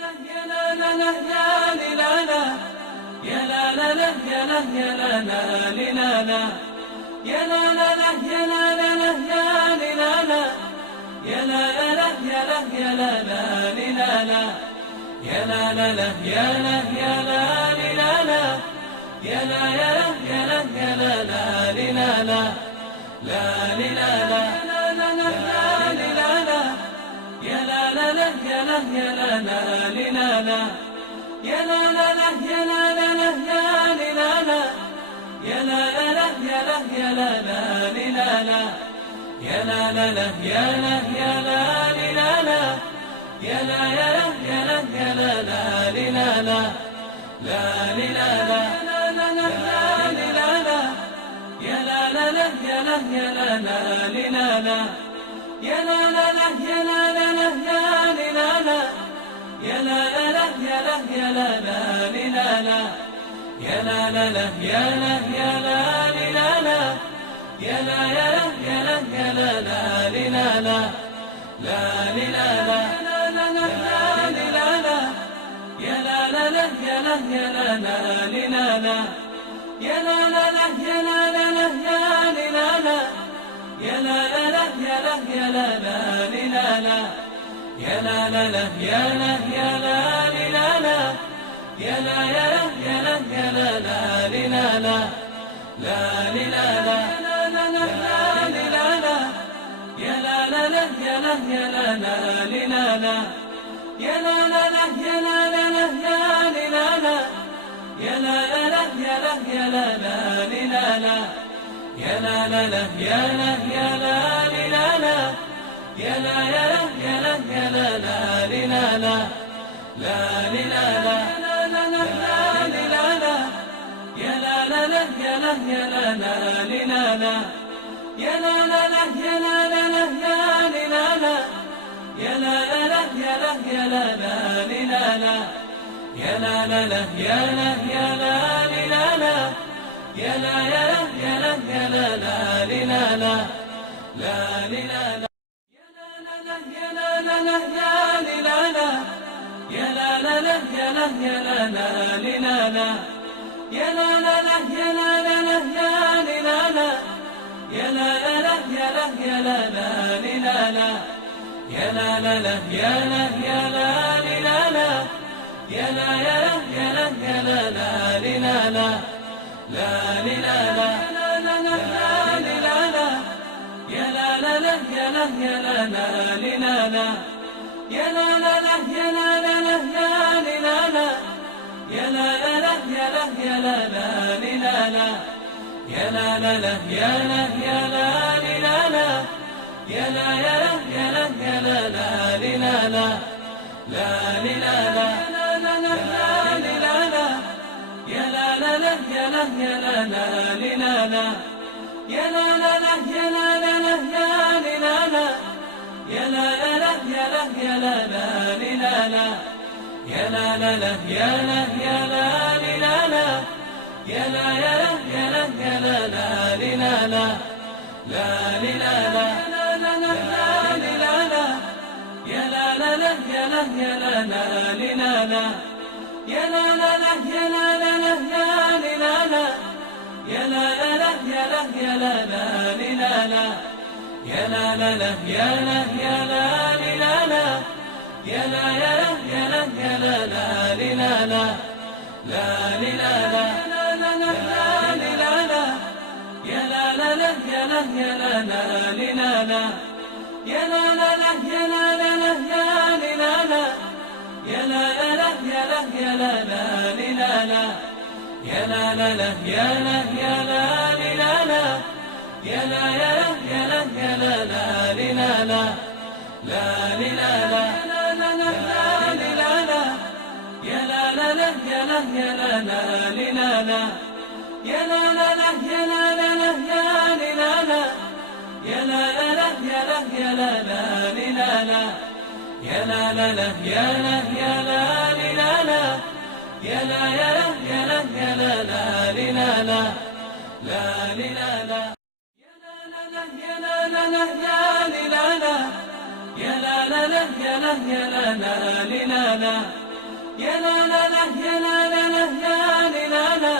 يا لا لا لا يا لي لا لا يا لا لا لا يا لا يا لا لا لي لا لا يا لا لا لا يا لا لا لا يا لي لا لا يا لا لا لا يا لا يا لا لا لي لا لا يا لا لا لا يا لا يا لا لي لا لا يا لا يا لا يا لا يا لا لا لي لا لا لا لي لا لا لا لا لا لي لا لا يا لا لا لا يا لا يا لا لا لي لا لا يا لا لا لا يا لا لا لا يا لي لا لا يا لا لا لا يا لا يا لا لا لي لا لا يا لا لا لا يا لا يا لا لي لا لا يا لا يا لا يا لا يا لا لا لي لا لا لا لي لا لا لا لا لا لي لا لا يا لا لا لا يا لا يا لا لا لي لا لا يا لا لا لا يا لا لا لا يا لي لا لا يا لا لا لا يا لا يا لا لا لي لا لا يا لا لا لا يا لا يا لا لي لا لا يا لا يا لا يا لا يا لا لا لي لا لا لا لي لا لا لا لا لا لي لا لا يا لا لا لا يا لا يا لا لا لي لا لا يا لا لا لا يا لا لا لا يا لي لا لا يا لا لا لا يا لا يا لا لا لي لا لا يا لا لا لا يا لا يا لا لي لا لا يا لا يا لا يا لا يا لا لا لي لا لا لا لي لا لا لا لا لا لي لا لا يا لا لا لا يا لا يا لا لا لي لا لا يا لا لا لا يا لا لا لا يا لي لا لا يا لا لا لا يا لا يا لا لا لي لا لا يا لا لا لا يا لا يا لا لي لا لا يا لا يا لا يا لا يا لا لا لي لا لا لا لي لا لا لا لا لا لي لا لا يا لا لا لا يا لا يا لا لا لي لا لا يا لا لا لا يا لا لا لا يا لي لا لا يا لا لا لا يا لا يا لا لا لي لا لا يا لا لا لا يا لا يا لا لي لا لا يا لا يا لا يا لا يا لا لا لي لا لا لا لي لا لا يا لا لا لا يا لي لا لا يا لا لا لا يا لا يا لا لا لي لا لا يا لا لا لا يا لا لا لا يا لي لا لا يا لا لا لا يا لا يا لا لا لي لا لا يا لا لا لا يا لا يا لا لي لا لا يا لا يا لا يا لا يا لا لا لي لا لا لا لي لا لا لا لا لا لي لا لا يا لا لا لا يا لا يا لا لا لي لا لا يا لا لا لا يا لا لا لا يا لي لا لا يا لا لا لا يا لا يا لا لا لي لا لا يا لا لا لا يا لا يا لا لي لا لا يا لا يا لا يا لا يا لا لا لي لا لا لا لي لا لا لا لا لا لي لا لا يا لا لا لا يا لا يا لا لا لي لا لا يا لا لا لا يا لا لا لا يا لي لا لا يا لا لا لا يا لا يا لا لا لي لا لا يا لا لا لا يا لا يا لا لي لا لا يا لا يا لا يا لا يا لا لا لي لا لا لا لي لا لا لا لا لا لي لا لا يا لا لا لا يا لا يا لا لا لي لا لا يا لا لا لا يا لا لا لا يا لي لا لا يا لا لا لا يا لا يا لا لا لي لا لا يا لا لا لا يا لا يا لا لي لا لا يا لا يا لا يا لا يا لا لا لي لا لا لا لي لا لا لا لا لا لي لا لا يا لا لا لا يا لا يا لا لا لي لا لا يا لا لا لا يا لا لا لا يا لي لا لا يا لا لا لا يا لا يا لا لا لي لا لا يا لا لا لا يا لا يا لا لي لا لا يا لا يا لا يا لا يا لا لا لي لا لا لا لي لا لا لا لا لا لي لا لا يا لا لا لا يا لا يا لا لا لي لا لا يا لا لا لا يا لا لا لا يا لي لا لا يا لا لا لا يا لا يا لا لا لي لا لا يا لا لا لا يا لا يا لا لي لا لا يا لا يا لا يا لا يا لا لا لي لا لا لا لي لا لا يا لا لا لا يا لا لا لا يا لي لا لا يا لا لا لا يا لا يا لا لا لي لا لا يا لا لا لا يا لا